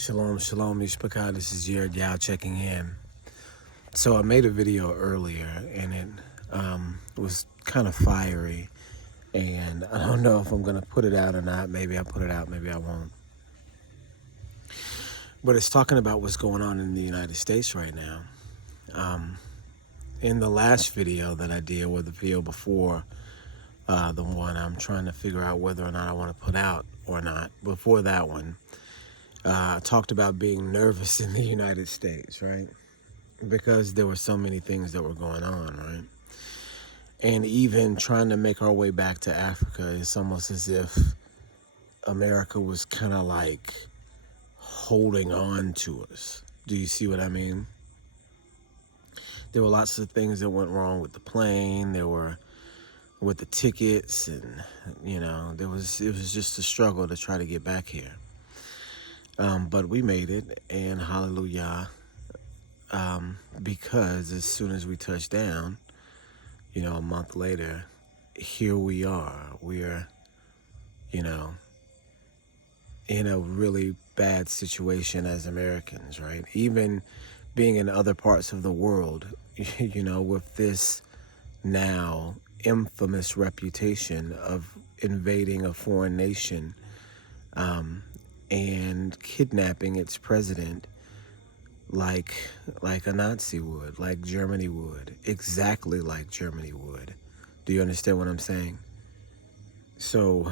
Shalom, shalom, Mishpachah. This is Jared Yao checking in. So I made a video earlier, and it was kind of fiery, and I don't know if I'm going to put it out or not. Maybe I'll put it out, maybe I won't. But it's talking about what's going on in the United States right now. In the last video that I did, or the video before the one I'm trying to figure out whether or not I want to put out or not, before that one, I talked about being nervous in the United States, right? Because there were so many things that were going on, right? And even trying to make our way back to Africa, it's almost as if America was kind of like holding on to us. Do you see what I mean? There were lots of things that went wrong with the plane. There were with the tickets, and it was just a struggle to try to get back here. But we made it, and hallelujah. Because as soon as we touched down, a month later, here we are. We're, in a really bad situation as Americans, right? Even being in other parts of the world, with this now infamous reputation of invading a foreign nation and kidnapping its president like a Nazi would, like Germany would, exactly like Germany would. Do you understand what I'm saying? So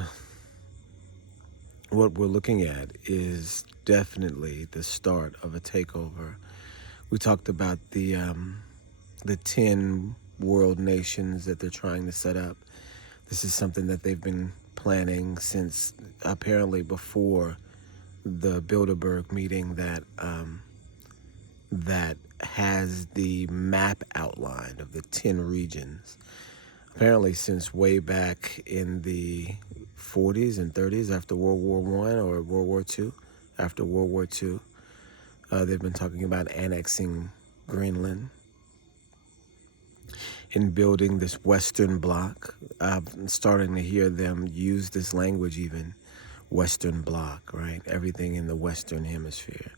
what we're looking at is definitely the start of a takeover. We talked about the 10 world nations that they're trying to set up. This is something that they've been planning since apparently before the Bilderberg meeting that has the map outlined of the 10 regions. Apparently since way back in the 40s and 30s after World War I or World War II, after World War II, they've been talking about annexing Greenland and building this Western Bloc. I'm starting to hear them use this language even, Western Bloc, right? Everything in the Western Hemisphere.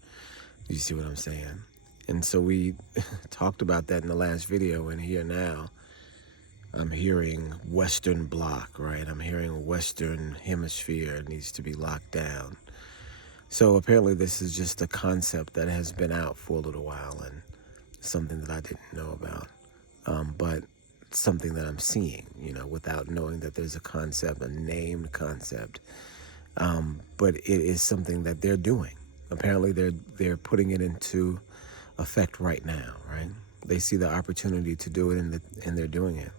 You see what I'm saying? And so we talked about that in the last video, and here now I'm hearing Western Bloc, right? I'm hearing Western Hemisphere needs to be locked down. So apparently this is just a concept that has been out for a little while and something that I didn't know about. But something that I'm seeing, without knowing that there's a concept, a named concept. But it is something that they're doing. Apparently they're putting it into effect right now, right? They see the opportunity to do it, and they're doing it.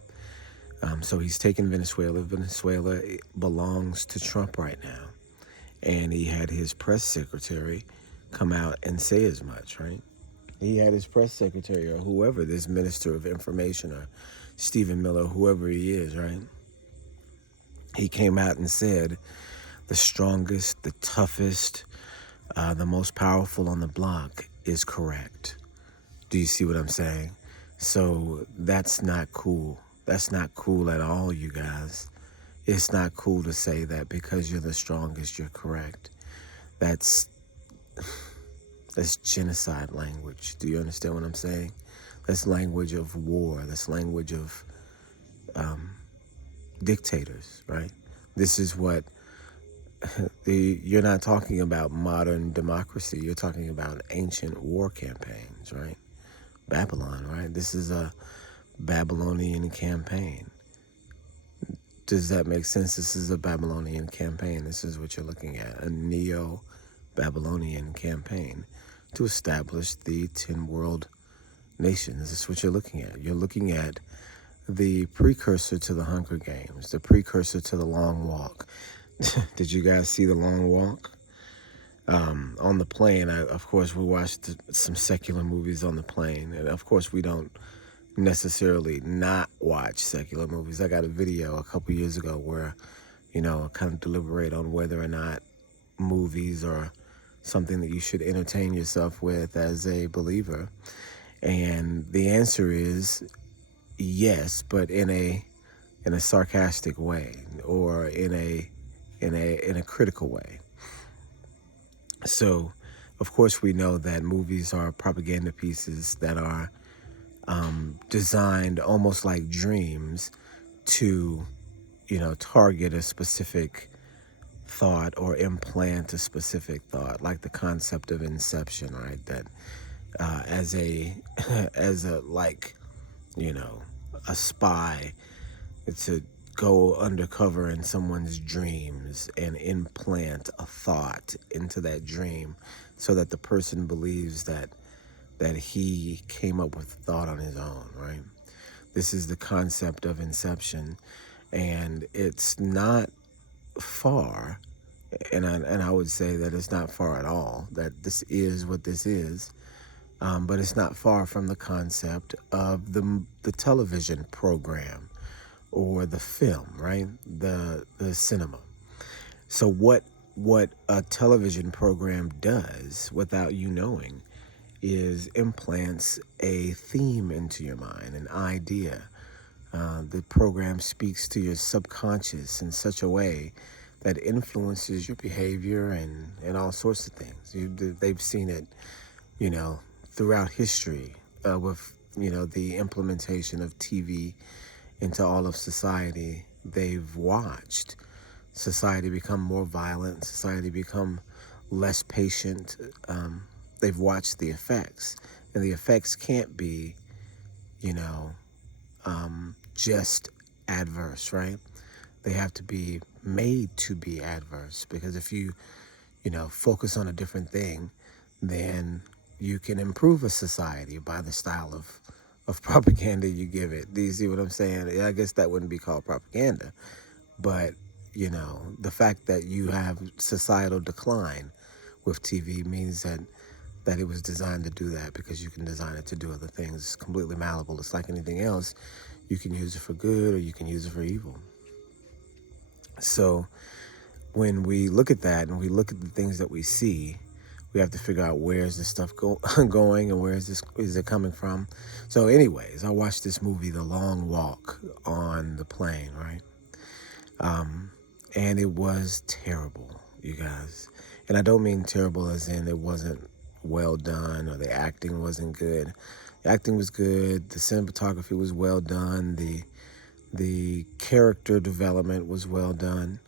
So he's taken Venezuela. Venezuela belongs to Trump right now. And he had his press secretary come out and say as much, right? He had his press secretary, or whoever, this minister of information, or Stephen Miller, whoever he is, right? He came out and said the strongest, the toughest, the most powerful on the block is correct. Do you see what I'm saying? So that's not cool. That's not cool at all, you guys. It's not cool to say that because you're the strongest, you're correct. That's genocide language. Do you understand what I'm saying? That's language of war. That's language of dictators, right? This is what you're not talking about modern democracy. You're talking about ancient war campaigns, right? Babylon, right? This is a Babylonian campaign. Does that make sense? This is a Babylonian campaign. This is what you're looking at, a neo-Babylonian campaign to establish the 10 world nations. This is what you're looking at. You're looking at the precursor to the Hunger Games, the precursor to the Long Walk. Did you guys see the Long Walk? On the plane, of course, we watched some secular movies on the plane. And of course, we don't necessarily not watch secular movies. I got a video a couple years ago where, kind of deliberate on whether or not movies are something that you should entertain yourself with as a believer. And the answer is yes, but in a sarcastic way, or in a critical way. So, Of course, we know that movies are propaganda pieces that are designed almost like dreams to, target a specific thought or implant a specific thought, like the concept of inception, right? That as a as a like, you know, a spy to go undercover in someone's dreams and implant a thought into that dream so that the person believes that he came up with the thought on his own, right? This is the concept of inception, and it's not far, and I would say that it's not far at all, that this is what this is, but it's not far from the concept of the television program or the film, right? The cinema. So what a television program does without you knowing is implants a theme into your mind, an idea. The program speaks to your subconscious in such a way that influences your behavior and all sorts of things. They've seen it, throughout history with, the implementation of TV into all of society. They've watched society become more violent, society become less patient. They've watched the effects, and the effects can't be, you know, just adverse, right? They have to be made to be adverse, because if you, focus on a different thing, then you can improve a society by the style of propaganda you give it. Do you see what I'm saying? Yeah, I guess that wouldn't be called propaganda, but the fact that you have societal decline with TV means that it was designed to do that, because you can design it to do other things. It's completely malleable. It's like anything else. You can use it for good or you can use it for evil. So when we look at that and we look at the things that we see, we have to figure out where is this stuff going and where is it coming from. So anyways, I watched this movie, The Long Walk, on the plane, right? And it was terrible, you guys. And I don't mean terrible as in it wasn't well done or the acting wasn't good. The acting was good. The cinematography was well done. The character development was well done.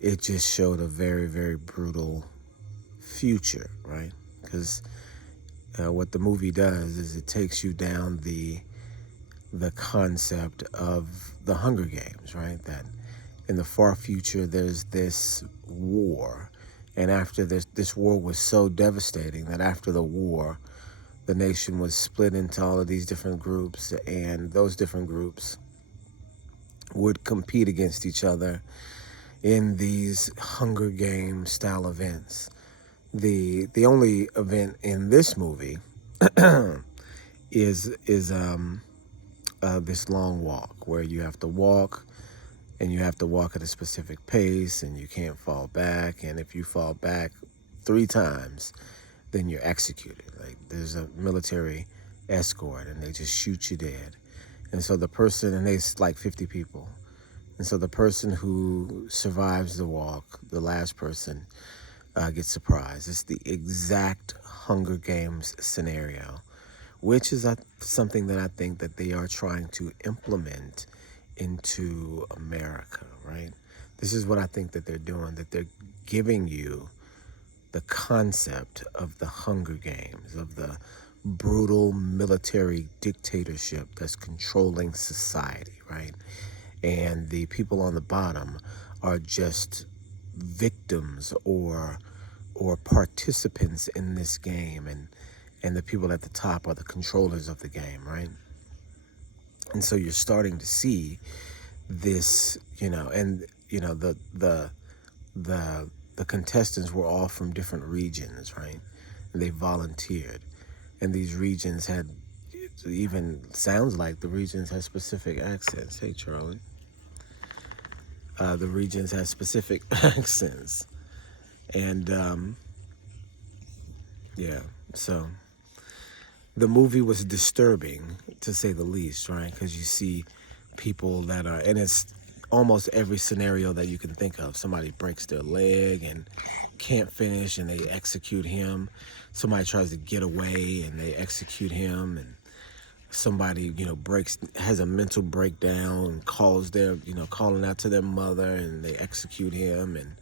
It just showed a very, very brutal future, right? Because what the movie does is it takes you down the concept of the Hunger Games, right? That in the far future there's this war, and after this war was so devastating that after the war, the nation was split into all of these different groups, and those different groups would compete against each other in these Hunger Games style events. The only event in this movie is this long walk where you have to walk, and you have to walk at a specific pace, and you can't fall back. And if you fall back 3 times, then you're executed. Like, there's a military escort, and they just shoot you dead. And so the person, and there's like 50 people. And so the person who survives the walk, the last person, gets surprised. It's the exact Hunger Games scenario, which is something that I think that they are trying to implement into America, right? This is what I think that they're doing, that they're giving you the concept of the Hunger Games, of the brutal military dictatorship that's controlling society, right? And the people on the bottom are just victims or participants in this game, and the people at the top are the controllers of the game, right? And so you're starting to see this, and the contestants were all from different regions, right? And they volunteered, and these regions had, even sounds like the regions had specific accents. Hey, Charlie. The regions had specific accents, and yeah, so the movie was disturbing, to say the least, right? Because you see people that are, and it's almost every scenario that you can think of. Somebody breaks their leg and can't finish, and they execute him. Somebody tries to get away and they execute him. And somebody, has a mental breakdown and calling out to their mother, and they execute him. And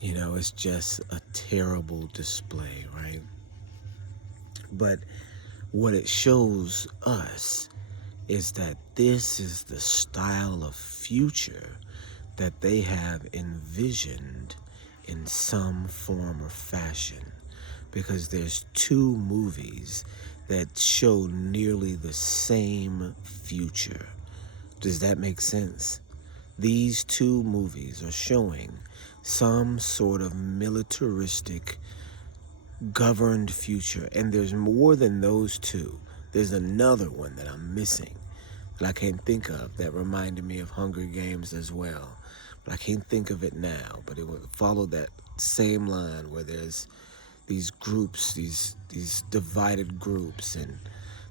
it's just a terrible display, right? But what it shows us is that this is the style of future that they have envisioned in some form or fashion, because there's two movies that show nearly the same future. Does that make sense? These two movies are showing some sort of militaristic governed future, and there's more than those two. There's another one that I'm missing that I can't think of that reminded me of Hunger Games as well, but I can't think of it now. But it would follow that same line where there's these groups, these divided groups, and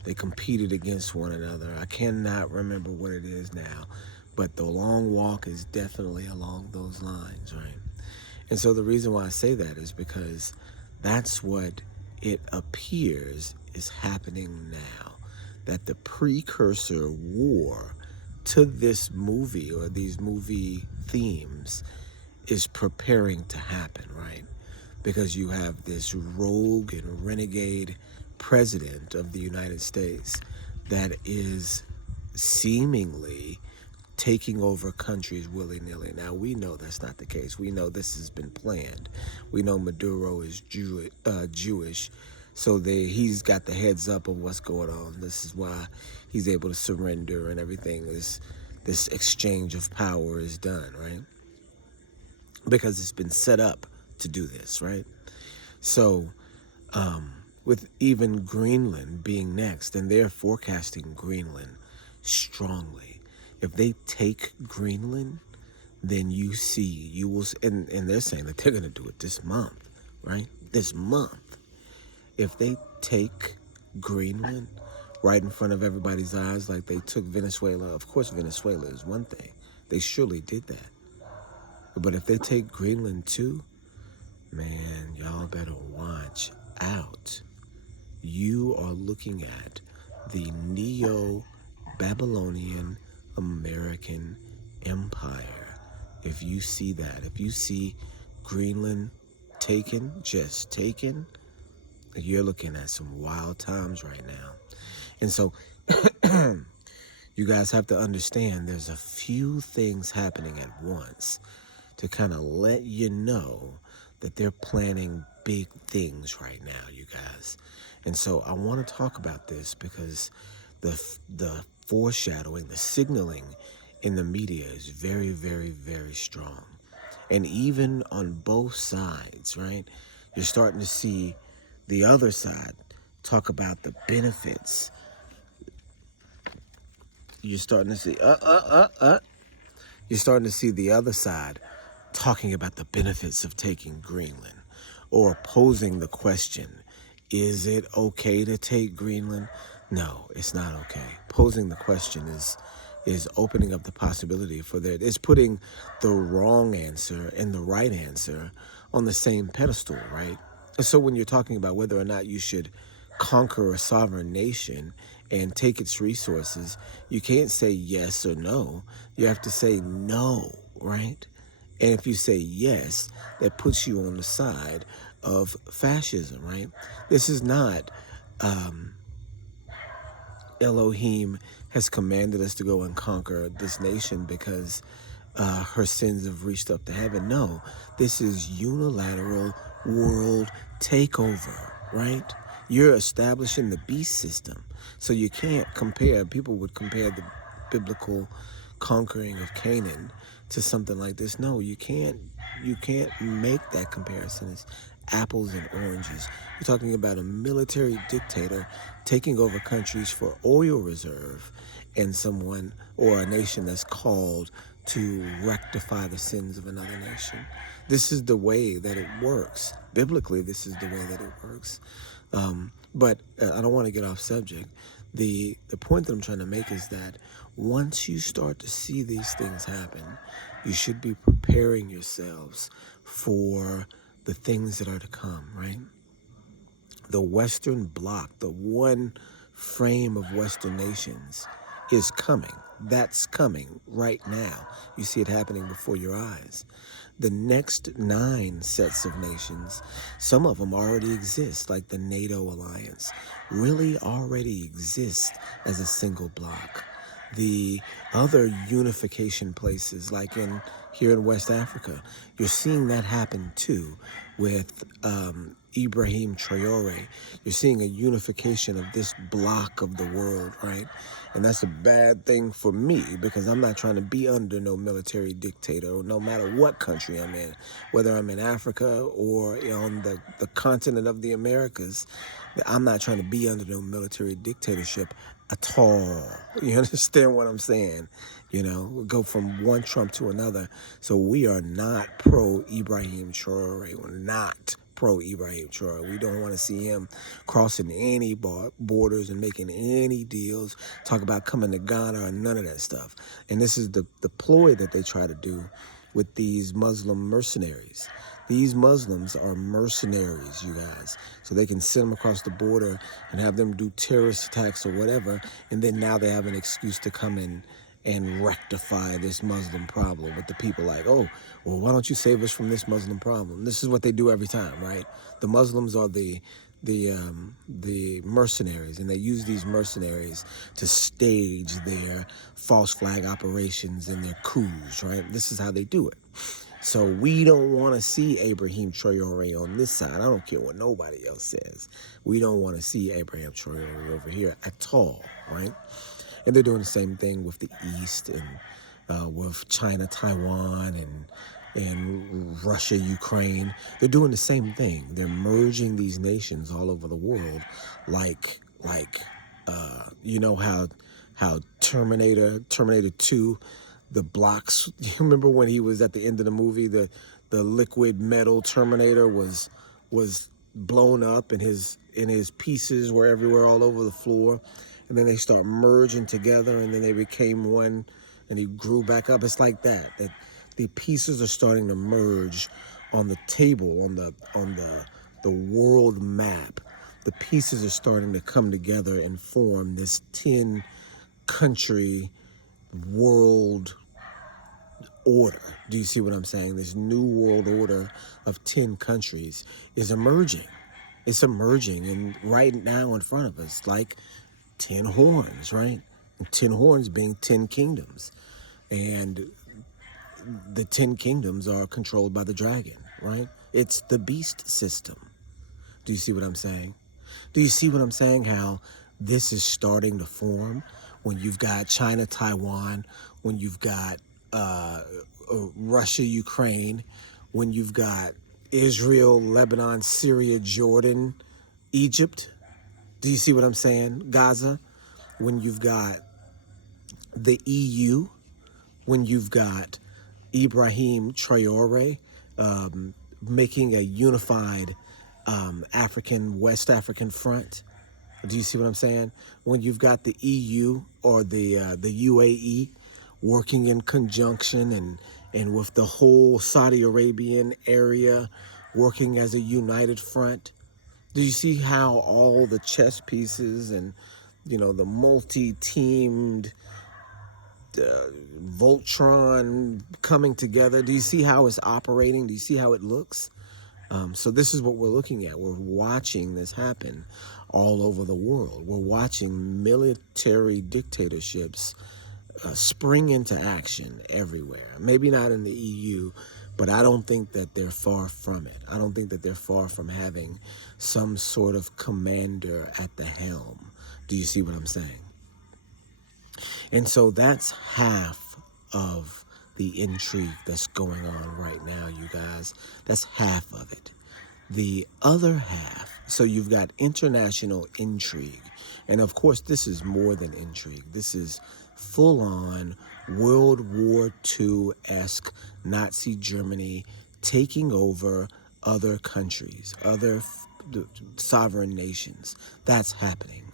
they competed against one another. I cannot remember what it is now, but The Long Walk is definitely along those lines, right? And so the reason why I say that is because that's what it appears is happening now. That the precursor war to this movie, or these movie themes, is preparing to happen, right? Because you have this rogue and renegade president of the United States that is seemingly taking over countries willy-nilly. Now, we know that's not the case. We know this has been planned. We know Maduro is Jewish, so he's got the heads up of what's going on. This is why he's able to surrender, and everything this exchange of power is done, right? Because it's been set up to do this, right? So, with even Greenland being next, and they're forecasting Greenland strongly. If they take Greenland, then you will, and they're saying that they're going to do it this month, right? This month. If they take Greenland right in front of everybody's eyes, like they took Venezuela, of course Venezuela is one thing. They surely did that. But if they take Greenland too, man, y'all better watch out. You are looking at the Neo-Babylonian American Empire. If you see that, if you see Greenland just taken, you're looking at some wild times right now. And so you guys have to understand there's a few things happening at once to kind of let you know that they're planning big things right now, you guys. And so I want to talk about this because the foreshadowing, the signaling in the media is very, very, very strong. And even on both sides, right? You're starting to see the other side talk about the benefits. You're starting to see, You're starting to see the other side talking about the benefits of taking Greenland, or posing the question, is it okay to take Greenland? No, it's not okay. Posing the question is opening up the possibility for that. It's putting the wrong answer and the right answer on the same pedestal, right? And so when you're talking about whether or not you should conquer a sovereign nation and take its resources, you can't say yes or no. You have to say no, right? And if you say yes, that puts you on the side of fascism, right? This is not Elohim has commanded us to go and conquer this nation because her sins have reached up to heaven. No, this is unilateral world takeover, right? You're establishing the beast system. So you can't compare, people would compare the biblical conquering of Canaan to something like this. No, you can't make that comparison. It's apples and oranges. You're talking about a military dictator taking over countries for oil reserve, and someone or a nation that's called to rectify the sins of another nation. This is the way that it works. Biblically, this is the way that it works. But I don't want to get off subject. The point that I'm trying to make is that Once you start to see these things happen, you should be preparing yourselves for the things that are to come, right? The Western Bloc, the one frame of Western nations, is coming. That's coming right now. You see it happening before your eyes. The next 9 sets of nations, some of them already exist, like the NATO alliance, really already exist as a single bloc. The other unification places, like here in West Africa, you're seeing that happen too with Ibrahim Traore. You're seeing a unification of this block of the world, right? And that's a bad thing for me because I'm not trying to be under no military dictator, no matter what country I'm in, whether I'm in Africa or on the continent of the Americas. I'm not trying to be under no military dictatorship at all. You understand what I'm saying? Go from one Trump to another. So we are not pro Ibrahim Traore. We're not pro Ibrahim Traore. We don't want to see him crossing any borders and making any deals. Talk about coming to Ghana or none of that stuff. And this is the ploy that they try to do with these Muslim mercenaries. These Muslims are mercenaries, you guys. So they can send them across the border and have them do terrorist attacks or whatever. And then now they have an excuse to come in and rectify this Muslim problem with the people like, oh, well, why don't you save us from this Muslim problem? This is what they do every time, right? The Muslims are the mercenaries, and they use these mercenaries to stage their false flag operations and their coups, right? This is how they do it. So we don't want to see Ibrahim Traore on this side. I don't care what nobody else says. We don't want to see Ibrahim Traore over here at all, right? And they're doing the same thing with the East and with China, Taiwan, and Russia, Ukraine. They're doing the same thing. They're merging these nations all over the world, like you know how Terminator 2, the blocks. You remember when he was at the end of the movie, the liquid metal Terminator was blown up and his pieces were everywhere all over the floor, and then they start merging together and then they became one and he grew back up. It's like that the pieces are starting to merge on the table, on the world map. The pieces are starting to come together and form this 10 country world order. Do you see what I'm saying? This new world order of 10 countries is emerging. It's emerging and right now in front of us, like 10 horns, right? 10 horns being 10 kingdoms. And the 10 kingdoms are controlled by the dragon, right? It's the beast system. Do you see what I'm saying? Do you see what I'm saying? How this is starting to form when you've got China, Taiwan, when you've got Russia, Ukraine, when you've got Israel, Lebanon, Syria, Jordan, Egypt. Do you see what I'm saying? Gaza, when you've got the EU, when you've got Ibrahim Traore making a unified West African front. Do you see what I'm saying? When you've got the EU or the UAE working in conjunction and with the whole Saudi Arabian area working as a united front. Do you see how all the chess pieces and the multi-teamed Voltron coming together? Do you see how it's operating? Do you see how it looks? So this is what we're looking at. We're watching this happen all over the world. We're watching military dictatorships spring into action everywhere. Maybe not in the EU, but I don't think that they're far from it. I don't think that they're far from having some sort of commander at the helm. Do you see what I'm saying? And so that's half of the intrigue that's going on right now, you guys. That's half of it. The other half, so you've got international intrigue. And of course, this is more than intrigue. This is full-on World War II-esque Nazi Germany taking over other countries, other sovereign nations. That's happening.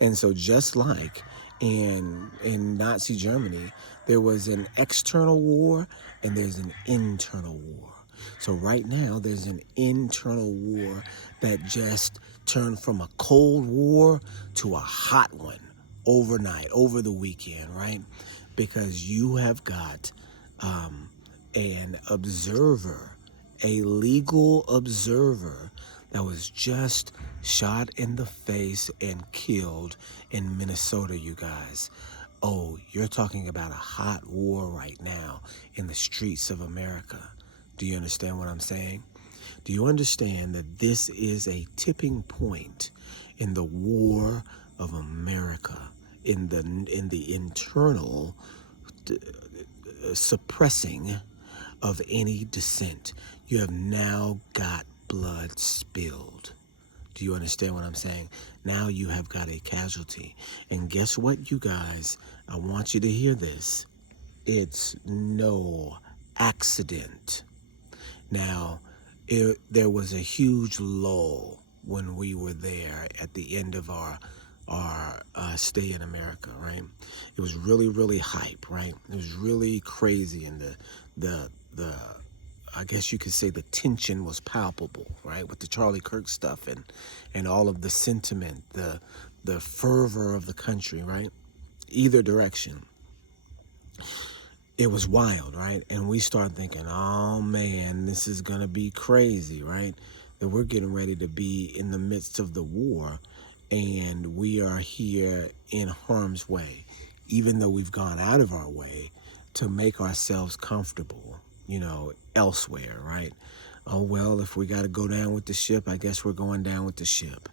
And so just like in Nazi Germany, there was an external war and there's an internal war. So right now there's an internal war that just turned from a cold war to a hot one overnight, over the weekend, right? Because you have got an observer, a legal observer that was just shot in the face and killed in Minnesota, you guys. Oh, you're talking about a hot war right now in the streets of America. Do you understand what I'm saying? Do you understand that this is a tipping point in the war of America, in the internal suppressing of any dissent? You have now got blood spilled. Do you understand what I'm saying? Now you have got a casualty. And guess what, you guys? I want you to hear this. It's no accident. Now, there was a huge lull when we were there at the end of our stay in America, right? It was really, really hype, right? It was really crazy, and the I guess you could say the tension was palpable, right? With the Charlie Kirk stuff and all of the sentiment, the fervor of the country, right? Either direction. It was wild, right? And we start thinking, oh man, this is going to be crazy, right? That we're getting ready to be in the midst of the war and we are here in harm's way, even though we've gone out of our way to make ourselves comfortable, elsewhere, right? Oh, well, if we got to go down with the ship, I guess we're going down with the ship.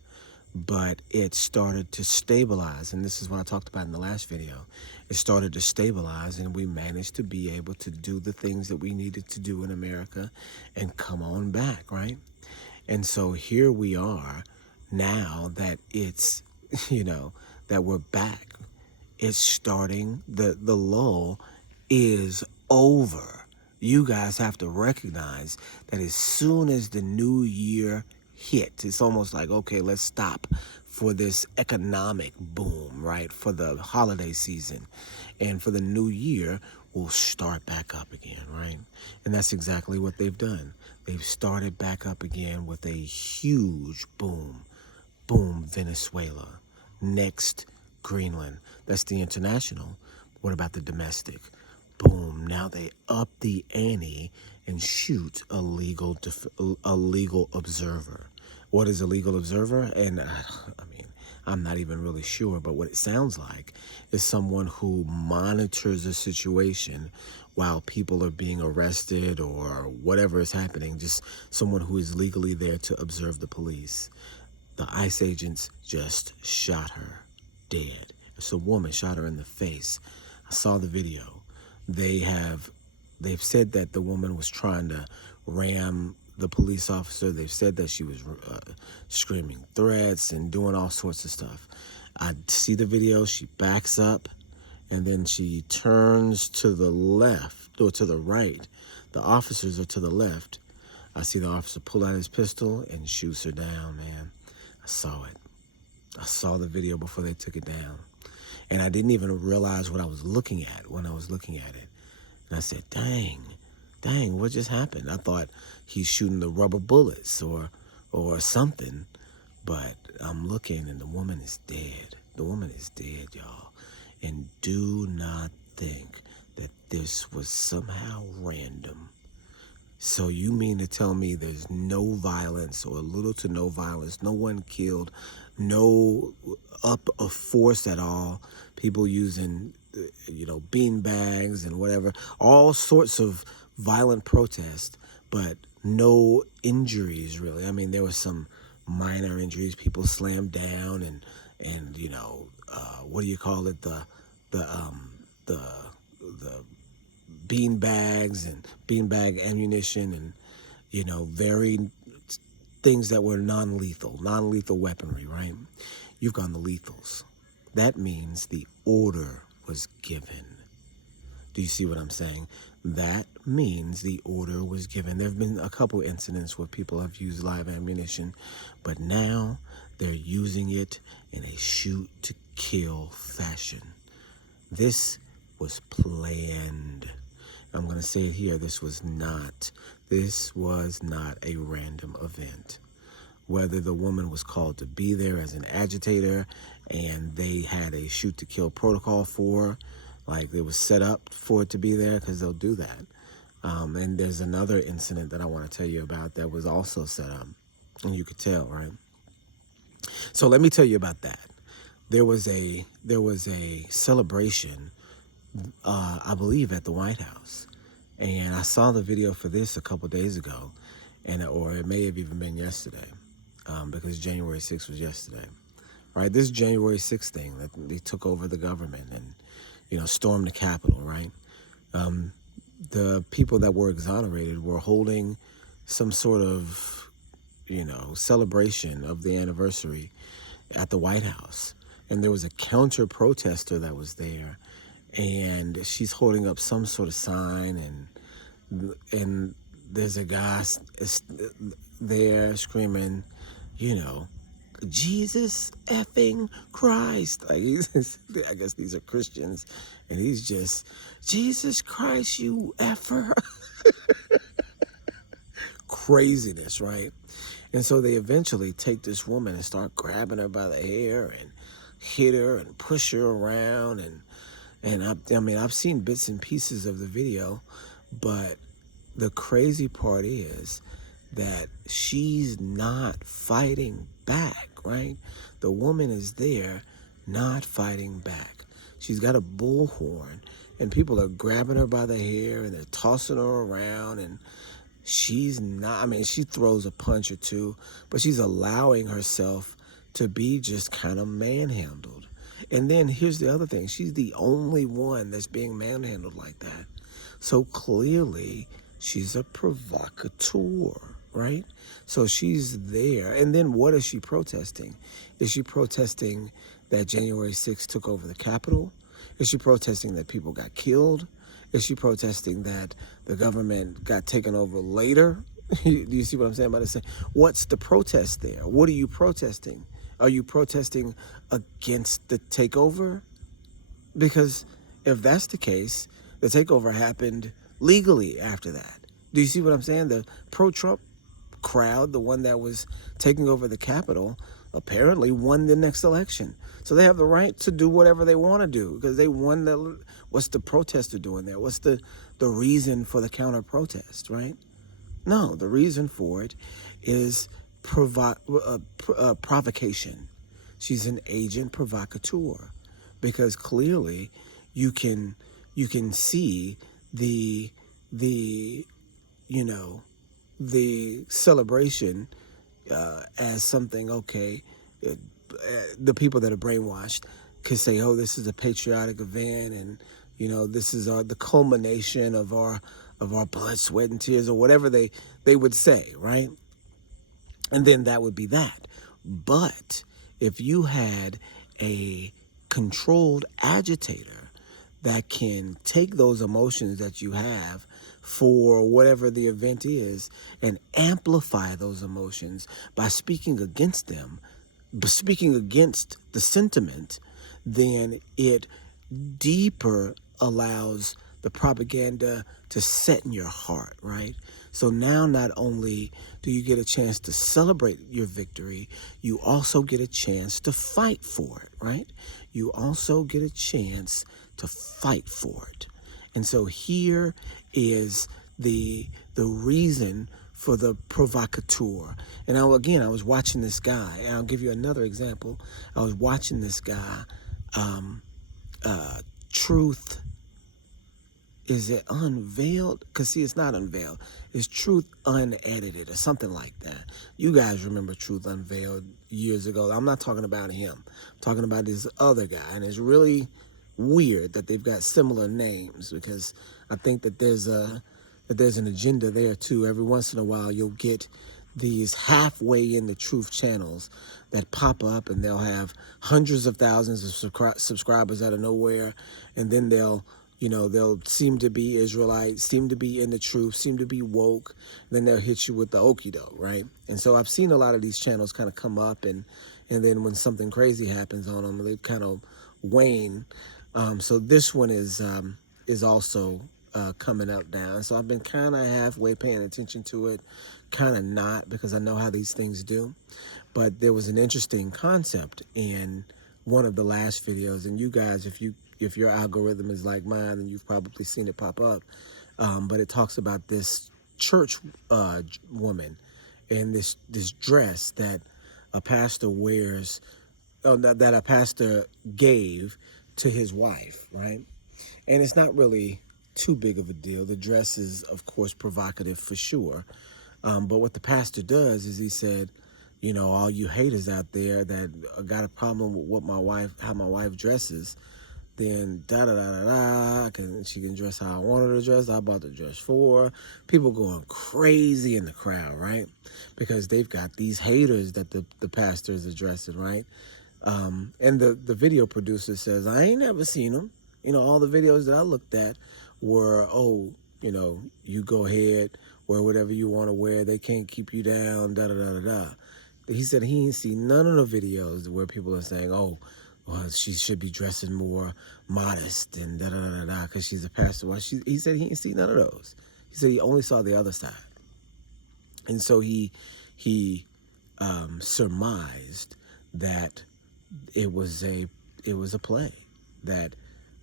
But it started to stabilize, and this is what I talked about in the last video. It started to stabilize, and we managed to be able to do the things that we needed to do in America and come on back, right? And so here we are now that it's, that we're back. It's starting, the lull is over. You guys have to recognize that as soon as the new year hit, it's almost like, okay, let's stop for this economic boom, right? For the holiday season. And for the new year, we'll start back up again, right? And that's exactly what they've done. They've started back up again with a huge boom. Boom, Venezuela. Next, Greenland. That's the international. What about the domestic? Boom, now they up the ante and shoot a legal observer. What is a legal observer? And I'm not even really sure, but what it sounds like is someone who monitors a situation while people are being arrested or whatever is happening, just someone who is legally there to observe the police. The ICE agents just shot her dead. It's a woman, shot her in the face. I saw the video. They've said that the woman was trying to ram the police officer. They've said that she was screaming threats and doing all sorts of stuff. I see the video. She backs up and then she turns to the left or to the right. The officers are to the left. I see the officer pull out his pistol and shoots her down, man. I saw it. I saw the video before they took it down. And I didn't even realize what I was looking at when I was looking at it. And I said, dang, what just happened? I thought he's shooting the rubber bullets or something. But I'm looking and the woman is dead. The woman is dead, y'all. And do not think that this was somehow random. So you mean to tell me there's no violence or little to no violence, no one killed, no up of force at all, people using, bean bags and whatever, all sorts of violent protest, but no injuries really. I mean, there was some minor injuries, people slammed down and what do you call it, the bean bags and beanbag ammunition and, very things that were non-lethal weaponry, right? You've gone the lethals. That means the order was given. Do you see what I'm saying? That means the order was given. There have been a couple incidents where people have used live ammunition, but now they're using it in a shoot to kill fashion. This was planned. I'm going to say it here. This was not a random event. Whether the woman was called to be there as an agitator and they had a shoot to kill protocol for her, like it was set up for it to be there, because they'll do that. And there's another incident that I want to tell you about that was also set up, and you could tell, right? So let me tell you about that. There was a celebration, I believe, at the White House, and I saw the video for this a couple days ago, or it may have even been yesterday, because January 6th was yesterday, right? This January 6th thing that they took over the government and stormed the Capitol, right? The people that were exonerated were holding some sort of celebration of the anniversary at the White House, and there was a counter protester that was there, and she's holding up some sort of sign, and there's a guy there screaming, Jesus effing Christ. Like I guess these are Christians, and he's just, Jesus Christ, you effer. Craziness, right? And so they eventually take this woman and start grabbing her by the hair and hit her and push her around, and I've seen bits and pieces of the video, but the crazy part is that she's not fighting back, right? The woman is there not fighting back. She's got a bullhorn, and people are grabbing her by the hair and they're tossing her around, and she's not, she throws a punch or two, but she's allowing herself to be just kind of manhandled. And then here's the other thing. She's the only one that's being manhandled like that. So clearly she's a provocateur, right? So she's there. And then what is she protesting? Is she protesting that January 6th took over the Capitol? Is she protesting that people got killed? Is she protesting that the government got taken over later? Do you see what I'm saying by this? What's the protest there? What are you protesting? Are you protesting against the takeover? Because if that's the case, the takeover happened legally after that. Do you see what I'm saying? The pro-Trump crowd, the one that was taking over the Capitol, apparently won the next election. So they have the right to do whatever they want to do because they won the. What's the protester doing there? What's the reason for the counter protest, right? No, the reason for it is provocation. She's an agent provocateur, because clearly you can see the celebration as something okay. The people that are brainwashed could say, "Oh, this is a patriotic event, and this is the culmination of our blood, sweat, and tears," or whatever they would say, right? And then that would be that. But if you had a controlled agitator that can take those emotions that you have for whatever the event is and amplify those emotions by speaking against them, speaking against the sentiment, then it deeper allows the propaganda to set in your heart, right? So now not only do you get a chance to celebrate your victory, you also get a chance to fight for it, right? You also get a chance to fight for it. And so here is the reason for the provocateur. And I was watching this guy, and I'll give you another example. I was watching this guy, Truth. Is it Unveiled? Because see, it's not Unveiled. It's Truth Unedited or something like that. You guys remember Truth Unveiled years ago. I'm not talking about him. I'm talking about this other guy. And it's really weird that they've got similar names, because I think that there's an agenda there too. Every once in a while you'll get these halfway in the truth channels that pop up, and they'll have hundreds of thousands of subscribers out of nowhere, and then they'll seem to be Israelites, seem to be in the truth, seem to be woke. Then they'll hit you with the okie doke, right? And so I've seen a lot of these channels kind of come up, and and then when something crazy happens on them, they kind of wane. So this one is also coming up now. So I've been kind of halfway paying attention to it, kind of not, because I know how these things do. But there was an interesting concept in one of the last videos, and you guys, if your algorithm is like mine, then you've probably seen it pop up. But it talks about this church woman in this dress that a pastor wears, that a pastor gave to his wife, right? And it's not really too big of a deal. The dress is, of course, provocative for sure. But what the pastor does is he said, you know, all you haters out there that got a problem with how my wife dresses, then da da da da da, she can dress how I want her to dress. I bought the dress for her. People going crazy in the crowd, right? Because they've got these haters that the pastor is addressing, right? And the video producer says, I ain't never seen them. You know, all the videos that I looked at were, oh, you know, you go ahead, wear whatever you want to wear. They can't keep you down, da da da da da. He said he ain't seen none of the videos where people are saying, oh, well, she should be dressing more modest and da da da da because she's a pastor. Well, he said he ain't seen none of those. He said he only saw the other side. And so he surmised that it was a play, that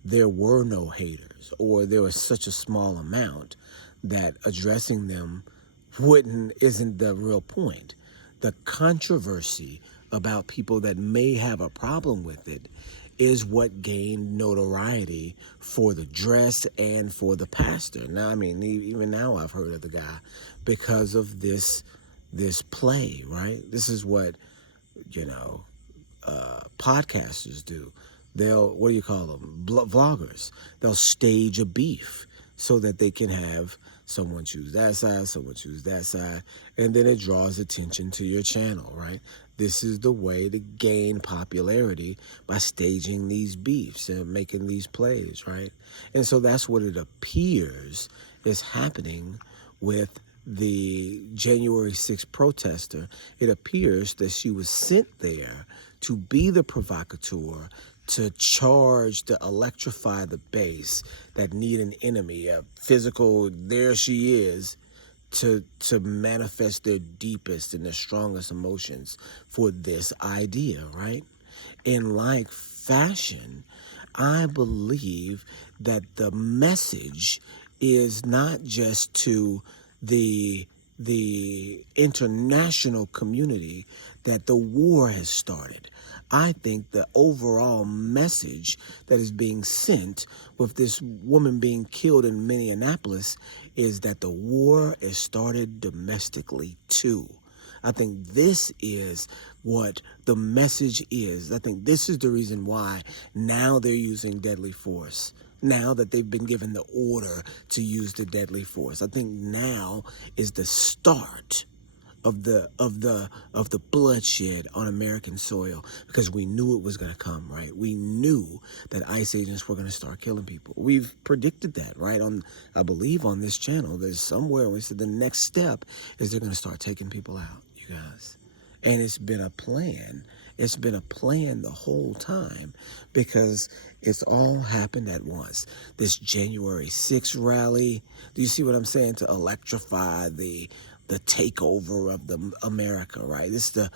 there were no haters, or there was such a small amount that addressing them isn't the real point. The controversy about people that may have a problem with it is what gained notoriety for the dress and for the pastor. Now, I mean, even now I've heard of the guy because of this play, right? This is what, you know, podcasters do. What do you call them? Vloggers. They'll stage a beef so that they can have someone choose that side, someone choose that side, and then it draws attention to your channel, right? This is the way to gain popularity, by staging these beefs and making these plays, right? And so that's what it appears is happening with the January 6th protester. It appears that she was sent there to be the provocateur, to charge, to electrify the base that need an enemy, a physical, there she is, to manifest their deepest and their strongest emotions for this idea, right? In like fashion, I believe that the message is not just to the international community that the war has started. I think the overall message that is being sent with this woman being killed in Minneapolis is that the war is started domestically too. I think this is what the message is. I think this is the reason why now they're using deadly force. Now that they've been given the order to use the deadly force. I think now is the start of the bloodshed on American soil, because we knew it was going to come, right? We knew that ICE agents were going to start killing people. We've predicted that, right? I believe on this channel, there's somewhere we said the next step is they're going to start taking people out, you guys. And it's been a plan. It's been a plan the whole time, because it's all happened at once. This January 6th rally, do you see what I'm saying? To electrify the takeover of the America, right? It's the